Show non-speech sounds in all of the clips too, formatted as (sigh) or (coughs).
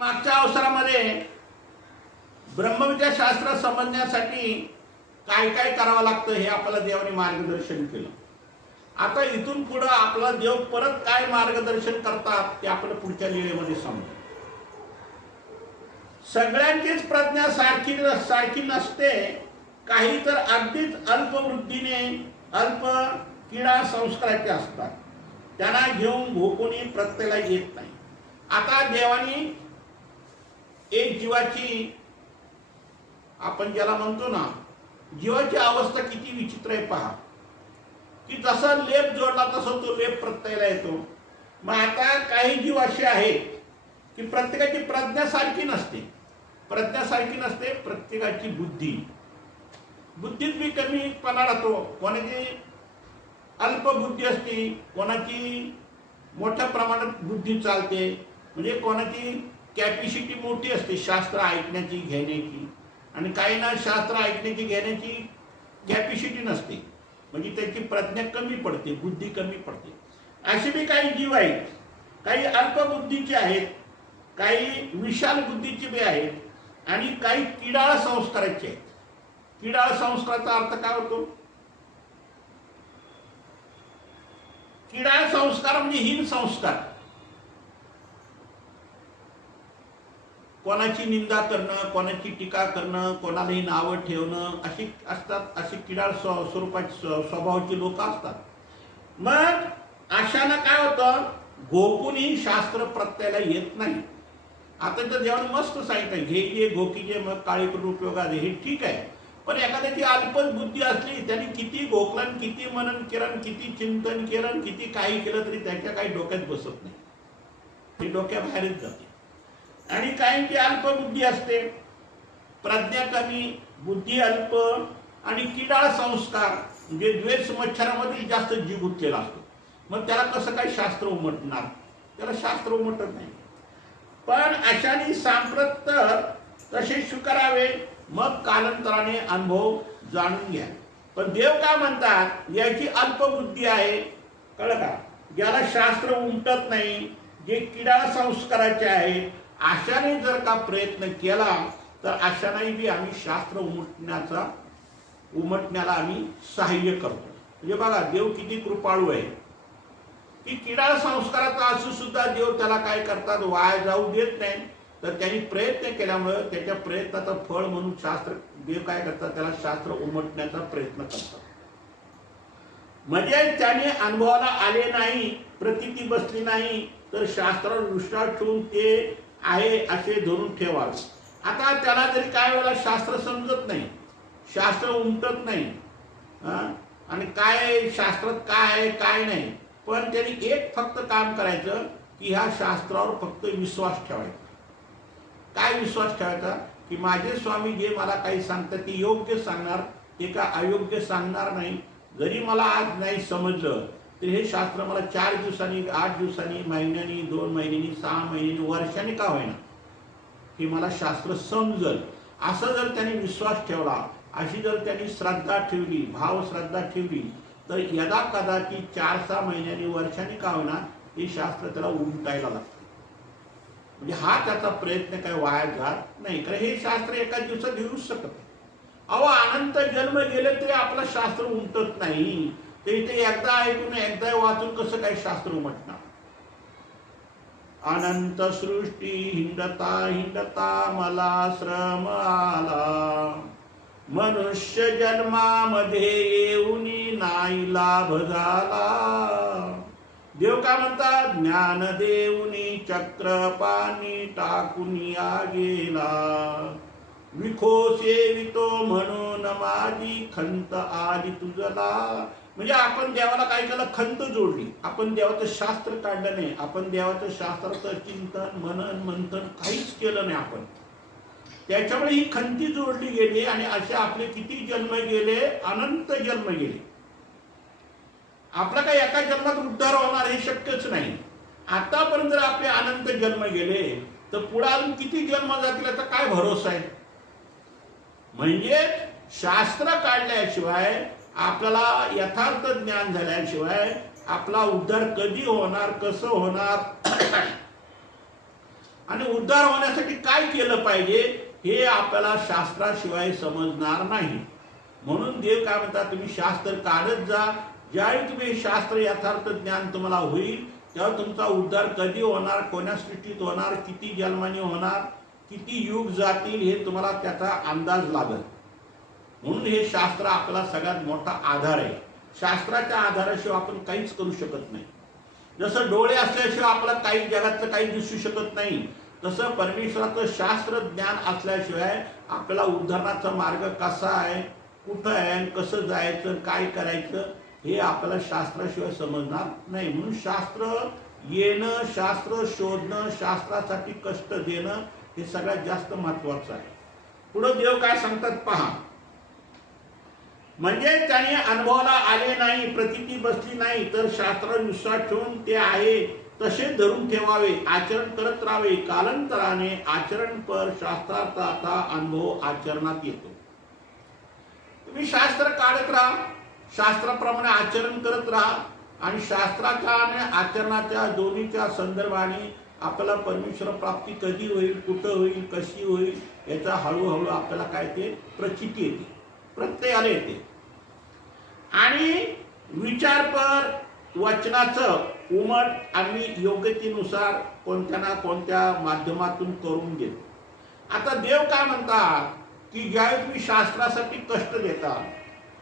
मागच्या अवसरामध्ये ब्रह्मविद्या शास्त्र समजण्यासाठी काय काय करावं लागतं हे आपल्याला देवाने मार्गदर्शन केलं. आता इथून पुढं आपला देव परत काय मार्गदर्शन करतात ते आपलं पुढच्या लिळेमध्ये समजू. सगळ्यांचीच प्रज्ञा सारखी सारखी नसते काही तर अगदीच अल्पवृद्धीने अल्प किडा संस्काराचे असतात. त्यांना घेऊन भोकुनी प्रत्येला येत नाही. आता देवानी एक जीवाची आपण ज्याला म्हणतो ना जीवाची अवस्था किती विचित्र आहे पहा. की जसा लेप जोडला तसा तो लेप प्रत्ययाला येतो. मग आता काही जीव असे आहेत की प्रत्येकाची प्रज्ञा सारखी नसते. प्रज्ञा सारखी नसते प्रत्येकाची बुद्धी. बुद्धीत बी कमीपणा राहतो. कोणाची अल्प बुद्धी असते कोणाची मोठ्या प्रमाणात बुद्धी चालते. म्हणजे कोणाची कॅपॅसिटी मोठी असते शास्त्र ऐकण्याची घेण्याची. आणि काही ना शास्त्र ऐकण्याची घेण्याची कॅपॅसिटी नसते. म्हणजे त्याची प्रज्ञा कमी पडते बुद्धी कमी पडते. असे बी काही जीव आहेत काही अल्पबुद्धीचे आहेत काही विशाल बुद्धीचे बी आहेत आणि काही किडाळ संस्काराचे आहेत. किडाळ संस्काराचा अर्थ काय होतो? किडाळ संस्कार म्हणजे हिन संस्कार. कोणाची निंदा करणं कोणाची टीका करणं कोणालाही नावं ठेवणं अशी असतात अशी किडाळ स्व- स्वरूपाची स्वभावाची लोक असतात. मग अशानं काय होतं? गोकुनी शास्त्र प्रत्ययाला येत नाही. आता तर जेवण मस्त सांगितलं घे जे गोकीचे मग काळी करून उपयोगात आहे, हे ठीक आहे. पण एखाद्याची अल्पच बुद्धी असली त्यांनी किती गोकलन किती मनन किरण किती चिंतन किरण किती काही केलं तरी त्याच्या काही डोक्यात बसत नाही. ते डोक्याबाहेरच जाते. आणि काहींची अल्पबुद्धी असते. प्रज्ञा कमी बुद्धी अल्प आणि किडाळ संस्कार म्हणजे द्वेष मच्छरामध्ये जास्त जीव गुंतलेला असतो. मग त्याला कसं काय शास्त्र उमटणार? त्याला शास्त्र उमटत नाही. पण अशाने सांप्रत तर तसे स्वीकारावे मग कालांतराने अनुभव जाणून घ्या. पण देव काय म्हणतात याची अल्पबुद्धी आहे? कळलं का? ज्याला शास्त्र उमटत नाही जे किडा संस्काराचे आहेत आशाने जर का प्रयत्न केला तर अशाने बी आम्ही शास्त्र उमटण्याचा उमटण्याला आम्ही सहाय्य करतो. म्हणजे बघा देव किती कृपाळू आहे. की किडाळ संस्काराचा असू सुद्धा देव त्याला काय करतात? वाया जाऊ देत नाही. तर त्यांनी प्रयत्न केल्यामुळं त्याच्या प्रयत्नाचं फळ म्हणून शास्त्र देव काय करतात? त्याला शास्त्र उमटण्याचा प्रयत्न करतात. म्हणजे त्याने अनुभवाला आले नाही प्रतिती बसली नाही तर शास्त्र दृष्टात ठेवून ते आहे असे धरून ठेवावे. आता त्याला जरी काय वेळेला शास्त्र समजत नाही. शास्त्र उमटत नाही. हा? आणि काय शास्त्रात काय आहे काय नाही. पण त्यांनी एक फक्त काम करायचं की ह्या शास्त्रावर फक्त विश्वास ठेवायचा. काय विश्वास ठेवायचा? की माझे स्वामी जे मला काही सांगतात ते योग्य सांगणार ते का अयोग्य सांगणार नाही? जरी मला आज नाही समजलं तर हे शास्त्र मला चार दिवसांनी आठ दिवसांनी महिन्यानी दोन महिन्यांनी सहा महिन्यांनी वर्षांनी का होईना. हे मला शास्त्र समजल. असं जर त्यांनी विश्वास ठेवला अशी जर त्यांनी श्रद्धा ठेवली भाव श्रद्धा ठेवली तर यदा कदाचित चार सहा महिन्यांनी वर्षांनी का होईना हे शास्त्र त्याला उमटायला लागतं. म्हणजे हा त्याचा प्रयत्न काय वाया जात नाही. कारण हे शास्त्र एका दिवसात येऊच शकत नाही. अहो अनंत जन्म गेले तरी आपलं शास्त्र उमटत नाही. ते इथे एकदा ऐकून एकदा वाचून कसं काय शास्त्र उमटणार? अनंत सृष्टी हिंडता हिंडता मला श्रम आला. मनुष्य जन्मामध्ये येऊनी नाही लाभ झाला. देव का म्हणतात? ज्ञान देऊनी चक्र पाणी टाकून या गेला. विखो सेवितो म्हणून माझी खंत आली तुझला. म्हणजे आपण देवाला काय केलं? खंत जोडली. आपण देवाचं शास्त्र काढलं नाही. आपण देवाचं शास्त्राचं चिंतन मनन मंथन काहीच केलं नाही आपण. त्याच्यामुळे ही खंती जोडली गेली आणि असे आपले किती जन्म गेले? अनंत जन्म गेले. आपला काही एका जन्मात उद्धार होणार हे शक्यच नाही. आतापर्यंत जर आपले अनंत जन्म गेले तर पुढे अजून किती जन्म जातील याचा काय भरोसा आहे? म्हणजे शास्त्र काढल्याशिवाय आपल्याला यथार्थ ज्ञान झाल्याशिवाय आपला उद्धार कधी होणार कसं होणार? (coughs) आणि उद्धार होण्यासाठी काय केलं पाहिजे हे आपल्याला शास्त्राशिवाय समजणार नाही. म्हणून देव काय म्हणतात तुम्ही शास्त्र काढत जा. ज्यावेळी तुम्ही शास्त्र यथार्थ ज्ञान तुम्हाला होईल तेव्हा तुमचा उद्धार कधी होणार कोण्या सृष्टीत होणार किती जन्माने होणार किती युग जातील हे तुम्हाला त्याचा अंदाज लागल. म्हणून हे शास्त्र आपला सगळ्यात मोठा आधार आहे. शास्त्राच्या आधाराशिवाय आपण काहीच करू शकत नाही. जसं डोळे असल्याशिवाय आपल्याला काही जगातलं काही दिसू शकत नाही तसं परमेश्वराचं शास्त्र ज्ञान असल्याशिवाय आपल्याला उद्धारणाचा मार्ग कसा आहे कुठं आहे आणि कसं जायचं काय करायचं हे आपल्याला शास्त्राशिवाय समजणार नाही. म्हणून शास्त्र येणं शास्त्र शोधणं शास्त्रासाठी कष्ट देणं हे सगळ्यात जास्त महत्वाचं आहे. पुढे देव काय सांगतात पहा. म्हणजे त्याने अनुभवाला आले नाही प्रतिती बसली नाही तर शास्त्र विश्वास ठेवून ते आहे तसे धरून ठेवावे आचरण करत राहावे. कालांतराने आचरण पर शास्त्राचा आता अनुभव आचरणात येतो. तुम्ही शास्त्र काढत राहा शास्त्राप्रमाणे आचरण करत राहा आणि शास्त्राच्या आणि आचरणाच्या दोन्हीच्या संदर्भाने आपल्याला परमेश्वर प्राप्ती कधी होईल कुठं होईल कशी होईल याचा हळूहळू आपल्याला काय ते प्रचिती येते. प्रत्ययाला येते. आणि विचारपर वचनाचं उमट आम्ही योग्यतेनुसार कोणत्या ना कोणत्या माध्यमातून करून घेतो. आता देव काय म्हणतात की ज्यावेळी तुम्ही शास्त्रासाठी कष्ट देता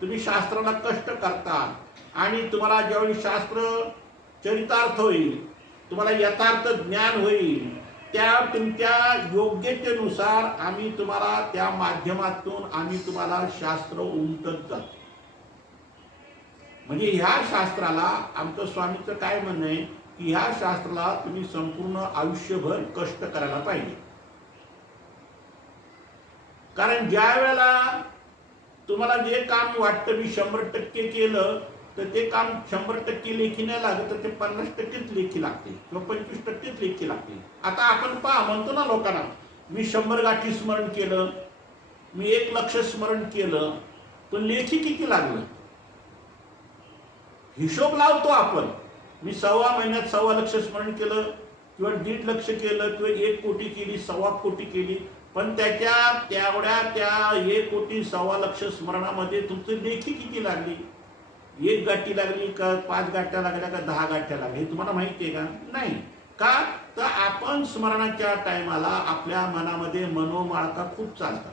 तुम्ही शास्त्राला कष्ट करता आणि तुम्हाला ज्यावेळी शास्त्र चरितार्थ होईल तुम्हाला यथार्थ ज्ञान होईल. त्या तुमच्या योग्यतेनुसार आम्ही तुम्हाला त्या माध्यमातून आम्ही तुम्हाला शास्त्र उमटत जातो. म्हणजे ह्या शास्त्राला आमचं स्वामीचं काय म्हणणं आहे? की ह्या शास्त्राला तुम्ही संपूर्ण आयुष्यभर कष्ट करायला पाहिजे. कारण ज्या वेळेला तुम्हाला जे काम वाटतं मी शंभर टक्के केलं तर ते काम शंभर टक्के लेखी नाही लागत तर ते पन्नास टक्केच लेखी लागते किंवा पंचवीस टक्केच लेखी लागते. आता आपण पहा म्हणतो ना लोकांना मी शंभर गाठी स्मरण केलं मी एक लक्ष स्मरण केलं पण लेखी किती लागलं? हिशोब लावतो आपण. मी सव्वा महिन्यात सव्वा लक्ष स्मरण केलं किंवा दीड लक्ष केलं किंवा एक कोटी केली सव्वा कोटी केली पण त्याच्या तेवढ्या त्या एक कोटी सव्वा लक्ष स्मरणामध्ये तुमचं लेखी किती लागली? एक गाठी लागली का पाच गाठ्या लागल्या का दहा गाठ्या लागल्या? हे तुम्हाला माहिती आहे का? नाही. का? तर आपण स्मरणाच्या टायमाला आपल्या मनामध्ये मनोमाळका खूप चालतात.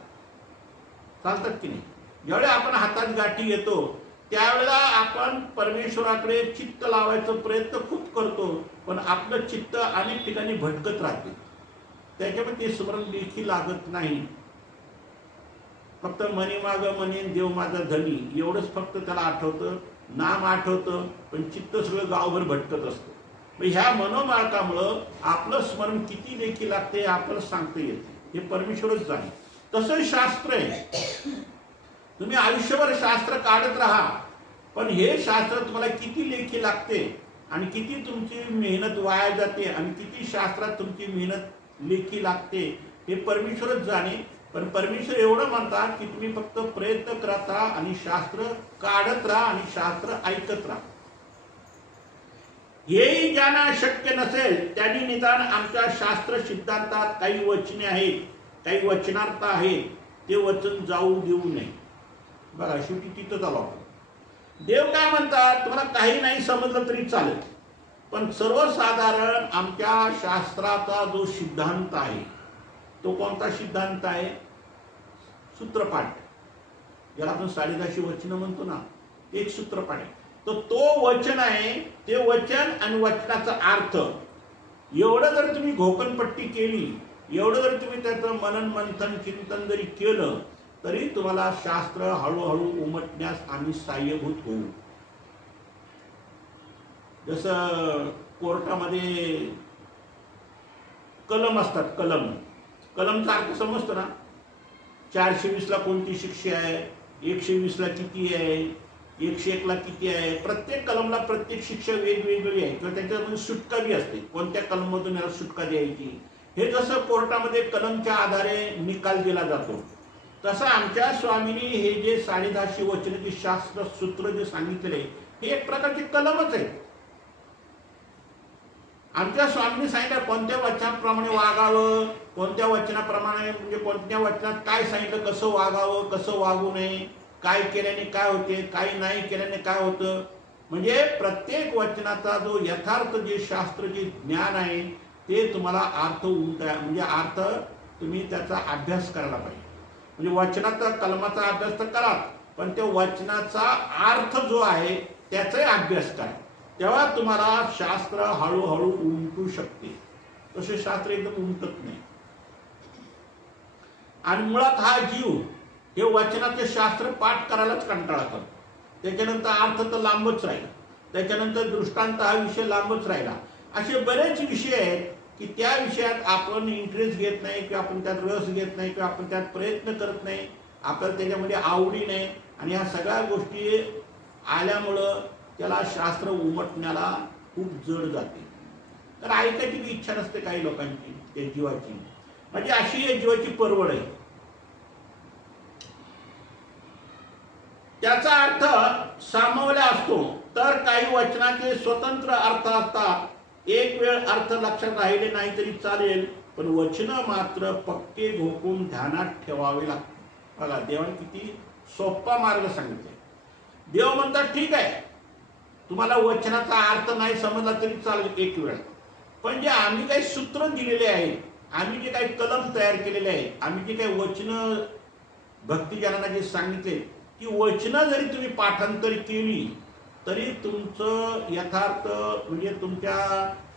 चालतात की नाही? ज्यावेळी आपण हातात गाठी घेतो त्यावेळेला आपण परमेश्वराकडे चित्त लावायचा प्रयत्न खूप करतो पण आपलं चित्त अनेक ठिकाणी भटकत राहते. त्याच्यामुळे ते स्मरण देखील लागत नाही. फक्त मनी माग मनी देव माझा धनी एवढंच फक्त त्याला आठवतं. नाम आठवतं पण चित्त सगळं गावभर भटकत असतं. मग ह्या मनोमाळकामुळं आपलं स्मरण किती देखील लागते हे आपल्याला सांगता येते हे परमेश्वरच आहे. तसं शास्त्र आहे. तुम्ही आयुष्यभर शास्त्र काढत राहा. पण हे शास्त्र तुम्हाला किती लेखी लागते आणि किती तुमची मेहनत वाया जाते आणि किती शास्त्रात तुमची मेहनत लेखी लागते हे परमेश्वरच जाणे. पण परमेश्वर एवढं म्हणतात की तुम्ही फक्त प्रयत्न करत राहा आणि शास्त्र काढत राहा आणि शास्त्र ऐकत राहा. हेही ज्यांना शक्य नसेल त्यांनी निदान आमच्या शास्त्र सिद्धांतात काही वचने आहेत काही वचनार्थ आहेत ते वचन जाऊ देऊ नये. बघा शेवटी तिथं आलो आपण. देव काय म्हणतात? तुम्हाला काही नाही समजलं तरी चालेल. पण सर्वसाधारण आमच्या शास्त्राचा जो सिद्धांत आहे तो कोणता सिद्धांत आहे? सूत्रपाठ ज्याला आपण साडेदहाशे वचन म्हणतो ना एक सूत्रपाठ आहे तर तो वचन आहे ते वचन आणि वचनाचा अर्थ. एवढं जर तुम्ही घोकणपट्टी केली एवढं जर तुम्ही त्याचं मनन मंथन चिंतन जरी केलं तरी तुम्हाला शास्त्र हळूहळू उमटण्यास आम्ही सहाय्यभूत होऊ. जसं कोर्टामध्ये कलम असतात कलम. कलमचा अर्थ समजतो ना? चारशे वीसला कोणती शिक्षा आहे? एकशे वीसला किती आहे? एकशे एकला किती आहे? प्रत्येक कलमला प्रत्येक शिक्षा वेगवेगळी आहे किंवा त्याच्यामध्ये सुटका बी असते. कोणत्या कलममधून याला सुटका द्यायची? हे जसं कोर्टामध्ये कलमच्या आधारे निकाल दिला जातो तसं आमच्या स्वामींनी हे जे साडेदहाशे वचन की शास्त्र सूत्र जे सांगितले हे एक प्रकारचे कलमच आहे आमच्या स्वामींनी सांगितलं कोणत्या वचनाप्रमाणे वागावं? कोणत्या वचनाप्रमाणे म्हणजे कोणत्या वचनात काय सांगितलं? कसं वागावं? कसं वागू नये? काय केल्याने काय होते? काय नाही केल्याने काय होतं? म्हणजे प्रत्येक वचनाचा जो यथार्थ जे शास्त्र जे ज्ञान आहे ते तुम्हाला अर्थ उमटा म्हणजे अर्थ तुम्ही त्याचा अभ्यास करायला पाहिजे. म्हणजे वचनाचा कलमाचा अभ्यास तर करा पण त्या वचनाचा अर्थ जो आहे त्याचाही अभ्यास करा. तेव्हा तुम्हाला शास्त्र हळूहळू उमटू शकते. तसे शास्त्र एकदम उमटत नाही. आणि मुळात हा जीव हे वचनाचे शास्त्र पाठ करायलाच कंटाळा करतो. त्याच्यानंतर अर्थ तर लांबच राहिला. त्याच्यानंतर दृष्टांत हा विषय लांबच राहिला. असे बरेच विषय आहेत की त्या विषयात आपण इंटरेस्ट घेत नाही किंवा आपण त्यात रस घेत नाही किंवा आपण त्यात प्रयत्न करत नाही. आपल्याला त्याच्यामध्ये आवडी नाही. आणि ह्या सगळ्या गोष्टी आल्यामुळं त्याला शास्त्र उमटण्याला खूप जड जाते. तर ऐकायची बी इच्छा नसते काही लोकांची त्या जीवाची. म्हणजे अशी या जीवाची परवड आहे. त्याचा अर्थ सामावला असतो तर काही वचनाचे स्वतंत्र अर्थ असतात. एक वेळ अर्थ लक्षात राहिले नाही तरी चालेल पण वचन मात्र पक्के घोकून ध्यानात ठेवावे लागते. बघा देवाने किती सोपा मार्ग सांगितले देव म्हणतात ठीक आहे तुम्हाला वचनाचा अर्थ नाही समजला तरी चालेल एक वेळ. पण जे आम्ही काही सूत्र दिलेले आहे आम्ही जे काही कलम तयार केलेले आहे आम्ही जे काही वचन भक्तीजनांना जे सांगितले की वचनं जरी तुम्ही पाठांतर केली तरी तुमचं यथार्थ म्हणजे तुमच्या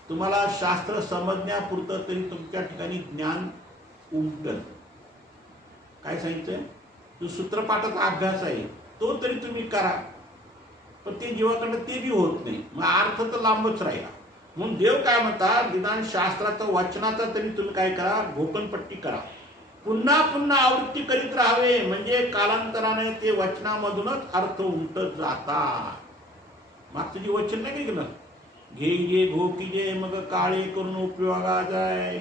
तुम्हाला शास्त्र समजण्यापुरतं तरी तुमच्या ठिकाणी ज्ञान उमटल. काय सांगितलं जो सूत्रपाठाचा अभ्यास आहे तो तरी तुम्ही करा. पण ते जीवाकडे ते बी होत नाही. मग अर्थ तर लांबच राहिला. म्हणून देव काय म्हणतात? निदान शास्त्राचा वाचनाचा तरी तुम्ही काय करा? घोकणपट्टी करा. पुन्हा पुन्हा आवृत्ती करीत राहावे. म्हणजे कालांतराने ते वचनामधूनच अर्थ उमटत जातात. मागचं जे वचन नाही गेलं घे घे घोकी जे मग काळे करून उपयोगा जाय.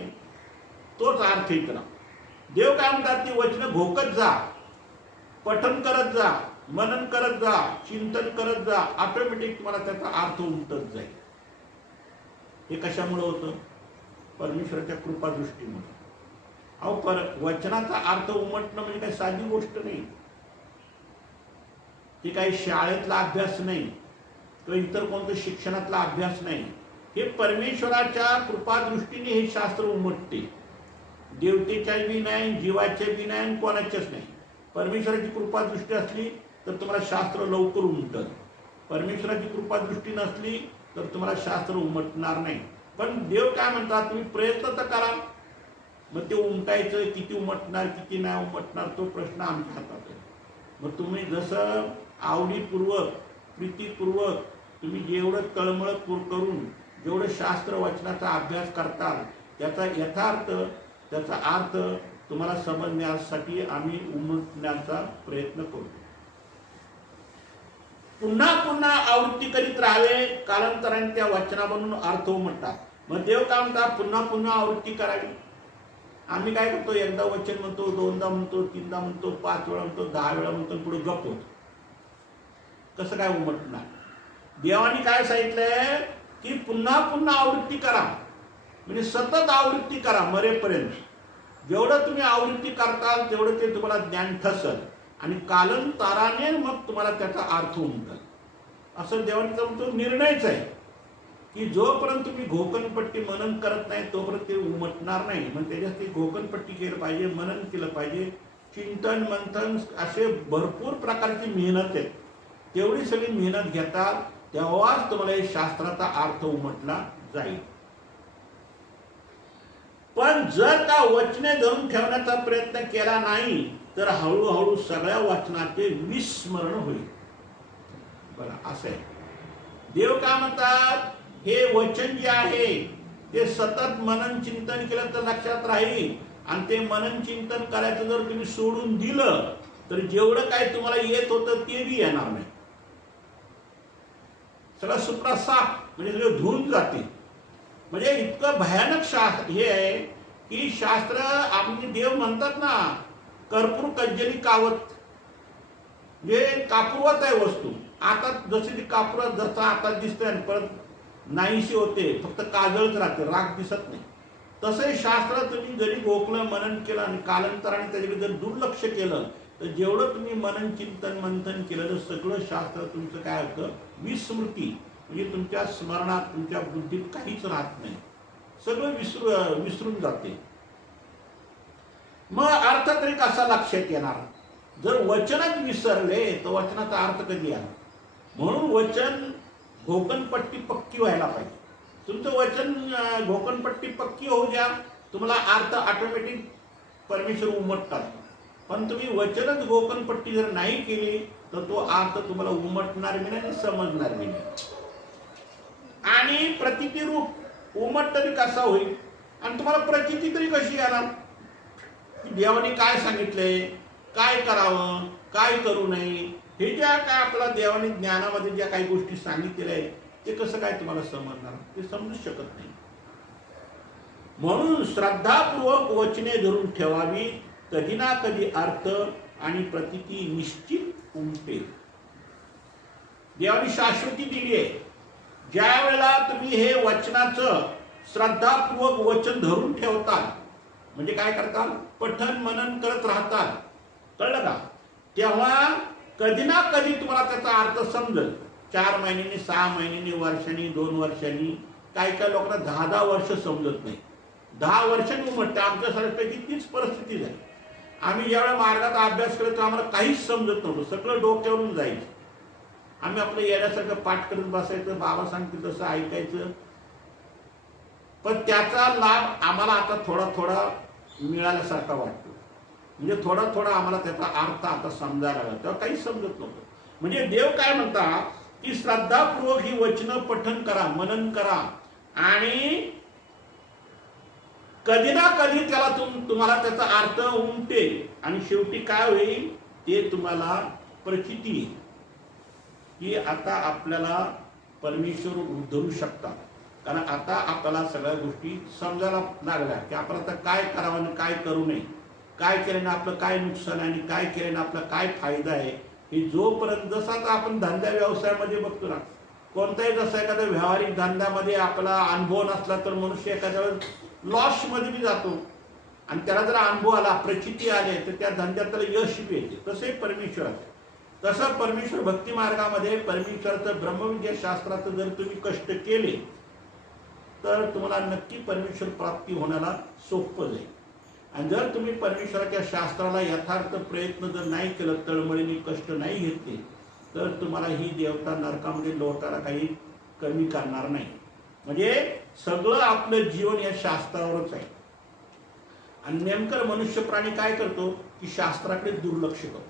तोच अर्थ इथला. देव काय म्हणतात? ती वचन घोकत जा. पठन करत जा. मनन करत जा चिंतन करत जा ऑटोमॅटिक तुम्हाला त्याचा अर्थ उमटत जाईल. हे कशामुळे होतं? परमेश्वराच्या कृपादृष्टीमुळे अहो पर वचनाचा अर्थ उमटणं म्हणजे काही साधी गोष्ट नाही. ती काही शाळेतला अभ्यास नाही. किंवा इतर कोणतं शिक्षणातला अभ्यास नाही. हे परमेश्वराच्या कृपादृष्टीने हे शास्त्र उमटते. देवतेच्या बी नाही जीवाच्या बी नाही आणि कोणाच्याच नाही. परमेश्वराची कृपादृष्टी असली तर तुम्हाला शास्त्र लवकर उमटत परमेश्वराची कृपा दृष्टी नसली तर तुम्हाला शास्त्र उमटणार नाही. पण देव काय म्हणतात तुम्ही प्रयत्न तर करा. मग ते उमटायचं किती उमटणार किती नाही उमटणार तो प्रश्न आमच्या हातात आहे. मग तुम्ही जसं आवडीपूर्वक प्रीतीपूर्वक तुम्ही जेवढं तळमळ करून जेवढं शास्त्र वाचनाचा अभ्यास करताल त्याचा यथार्थ त्याचा अर्थ तुम्हाला समजण्यासाठी आम्ही उमटण्याचा प्रयत्न करू पुन्हा पुन्हा आवृत्ती करीत राहावे कालांतराने त्या वचनामधून अर्थ म्हणतात. मग देव काय म्हणतात? पुन्हा पुन्हा आवृत्ती करावी. आम्ही काय करतो? एकदा वचन म्हणतो दोनदा म्हणतो तीनदा म्हणतो पाच वेळा म्हणतो दहा वेळा म्हणतो पुढे गप होतो. कसं काय उमटणार? देवाने काय सांगितलंय? की पुन्हा पुन्हा आवृत्ती करा. म्हणजे सतत आवृत्ती करा मरेपर्यंत. जेवढं तुम्ही आवृत्ती करताल तेवढं ते तुम्हाला ज्ञान ठसल. आणि कालांतराने मग तुम्हाला त्याचा अर्थ उमटल. असं देवांचा तो निर्णयच आहे. की जोपर्यंत तुम्ही घोकणपट्टी मनन करत नाही तोपर्यंत ते उमटणार नाही. मग त्याच्यासाठी घोकणपट्टी केलं पाहिजे मनन केलं पाहिजे. चिंतन मंथन असे भरपूर प्रकारची मेहनत आहे तेवढी सगळी मेहनत घेतात तेव्हाच तुम्हाला हे शास्त्राचा अर्थ उमटला जाईल. पण जर का वचने धरून ठेवण्याचा प्रयत्न केला नाही तर हळूहळू सगळ्या वचनाचे विस्मरण होईल. बघा असं आहे. देव काय म्हणतात? हे वचन जे आहे ते सतत मनन चिंतन केलं तर लक्षात राहील. आणि ते मनन चिंतन करायचं जर तुम्ही सोडून दिलं तर जेवढं काय तुम्हाला येत होतं ते बी येणार नाही. सगळं सुप्रसाप म्हणजे सगळं धुवून जाते. म्हणजे इतकं भयानक शास्त्र हे आहे की शास्त्र आपण देव म्हणतात ना कर्पूर कज्जली कावत. जे कापूरवत आहे वस्तू. आता जशी ती कापूरत जसं आता दिसतंय आणि परत नाहीशी होते फक्त काजळच राहते राग दिसत नाही. तसंही शास्त्र तुम्ही जरी गोखलं मनन केलं आणि कालांतराने त्याच्याकडे जर दुर्लक्ष केलं तर जेवढं तुम्ही मनन चिंतन मंथन केलं तर सगळं शास्त्र तुमचं काय होतं? विस्मृती. म्हणजे तुमच्या स्मरणात तुमच्या बुद्धीत काहीच राहत नाही. सगळं विसरू विसरून जाते. मग तरी कसा लक्षात येणार? जर वचनच विसरले तर वचनाचा अर्थ कधी आला? म्हणून वचन घोकणपट्टी पक्की व्हायला पाहिजे. तुमचं वचन घोकणपट्टी पक्की होऊ द्या. तुम्हाला अर्थ ऑटोमॅटिक परमेश्वर उमटतात. पण तुम्ही वचनच घोकणपट्टी जर नाही केली तर तो अर्थ तुम्हाला उमटणार बी नाही आणि समजणार बी नाही. आणि प्रतिती रूप उमट तरी कसा होईल? आणि तुम्हाला प्रचिती तरी कशी येणार? देवाने काय सांगितले? काय करावं? काय करू नये? हे ज्या काय आपल्या देवाने ज्ञानामध्ये ज्या काही गोष्टी सांगितलेल्या आहेत ते कसं काय तुम्हाला समजणार? ते समजू शकत नाही. म्हणून श्रद्धापूर्वक वचने धरून ठेवावी कधी ना कधी अर्थ आणि प्रतिती निश्चित उमटेल. देवाने शाश्वती दिली आहे. ज्या वेळेला तुम्ही हे वचनाचं श्रद्धापूर्वक वचन धरून ठेवताल म्हणजे काय करताल? पठन मनन करत राहतात. कळलं का? तेव्हा कधी ना कधी तुम्हाला त्याचा अर्थ समजेल. चार महिन्यांनी सहा महिन्यांनी वर्षांनी दोन वर्षांनी काही काही लोकांना दहा दहा वर्ष समजत नाही. दहा वर्षांनी उमटते आमच्यासारख्याची तीच परिस्थिती झाली. आम्ही ज्यावेळेला मार्गात अभ्यास करतो आम्हाला काहीच समजत नव्हतं. सगळं डोक्यावरून जायचं. आम्ही आपलं येण्यासारखं पाठ करत बसायचं बाबा सांगतील तसं ऐकायचं. पण त्याचा लाभ आम्हाला आता थोडा थोडा मिळाल्यासारखा वाटतो. म्हणजे थोडा थोडा आम्हाला त्याचा अर्थ आता समजायला लागला. तेव्हा काही समजत नव्हतं. म्हणजे देव काय म्हणता की श्रद्धापूर्वक ही वचनं पठन करा मनन करा. आणि कधी ना कधी त्याला तुम तुम्हाला त्याचा अर्थ उमटेल आणि शेवटी काय होईल? ते तुम्हाला प्रचिती येईल. की आता आपल्याला परमेश्वर उद्धरू शकतात. कारण आता आपल्याला सगळ्या गोष्टी समजायला लागल्या की आपण आता काय करावं आणि काय करू नये. काय केल्यानं आपलं काय नुकसान आहे आणि काय केल्यानं आपला काय फायदा आहे हे जोपर्यंत जसं आता आपण धंदा व्यवसायामध्ये बघतो ना कोणताही जसा एखादा व्यावहारिक धंद्यामध्ये आपला अनुभव नसला तर मनुष्य एखाद्या वेळेस लॉसमध्ये बी जातो. आणि त्याला जर अनुभव आला प्रचिती आले तर त्या धंद्यात त्याला यश बी येते. परमेश्वर. परमेश्वराचं तसं परमेश्वर भक्ती मार्गामध्ये परमेश्वराचं ब्रह्मविद्या शास्त्राचं जर तुम्ही कष्ट केले तर तुम्हाला नक्की परमेश्वर प्राप्ती होण्याला सोपं जाईल. आणि जर तुम्ही परमेश्वराच्या शास्त्राला यथार्थ प्रयत्न जर नाही केलं तळमळीने कष्ट नाही घेतले तर तुम्हाला ही देवता नरकामध्ये लोटायला काही कमी करणार नाही. म्हणजे सगळं आपलं जीवन या शास्त्रावरच आहे. आणि नेमकं मनुष्य प्राणी काय करतो? की शास्त्राकडे दुर्लक्ष करतो.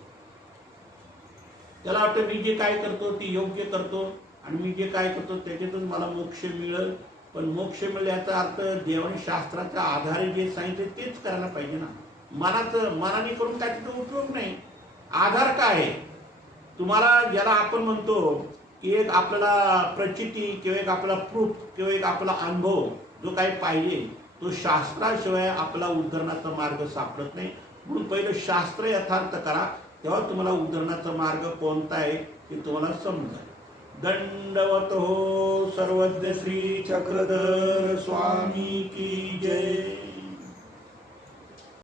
त्याला वाटतं मी जे काय करतो ते योग्य करतो. आणि मी जे काय करतो त्याच्यातून मला मोक्ष मिळेल. पण मोक्ष मिळेल याचा अर्थ देवाने शास्त्राच्या आधारे जे सांगितले तेच करायला पाहिजे ना. मनाचं मनाने करून काय तिथं उपयोग नाही. आधार काय आहे? तुम्हाला ज्याला आपण म्हणतो की एक आपल्याला प्रचिती किंवा एक आपला प्रूफ किंवा एक आपला अनुभव जो काही पाहिजे तो शास्त्राशिवाय आपला उद्धरणाचा मार्ग सापडत नाही. म्हणून पहिलं शास्त्र यथार्थ करा तेव्हा तुम्हाला उद्धरणाचा मार्ग कोणता आहे ते तुम्हाला समजा दंडवत हो सर्वज्ञ श्री चक्रधर स्वामी की जय.